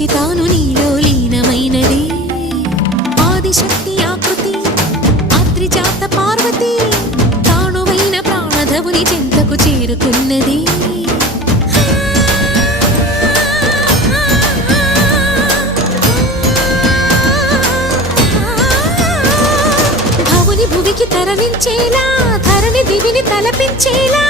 నుంచి తాను నీలో లీనమైనది ఆదిశక్తి ఆకృతి ఆత్రిజాత పార్వతి తానువైన ప్రాణధవుని చెంతకు చేరుకున్నది భువికి తరలించేలా ధరణి దివిని తలపించేలా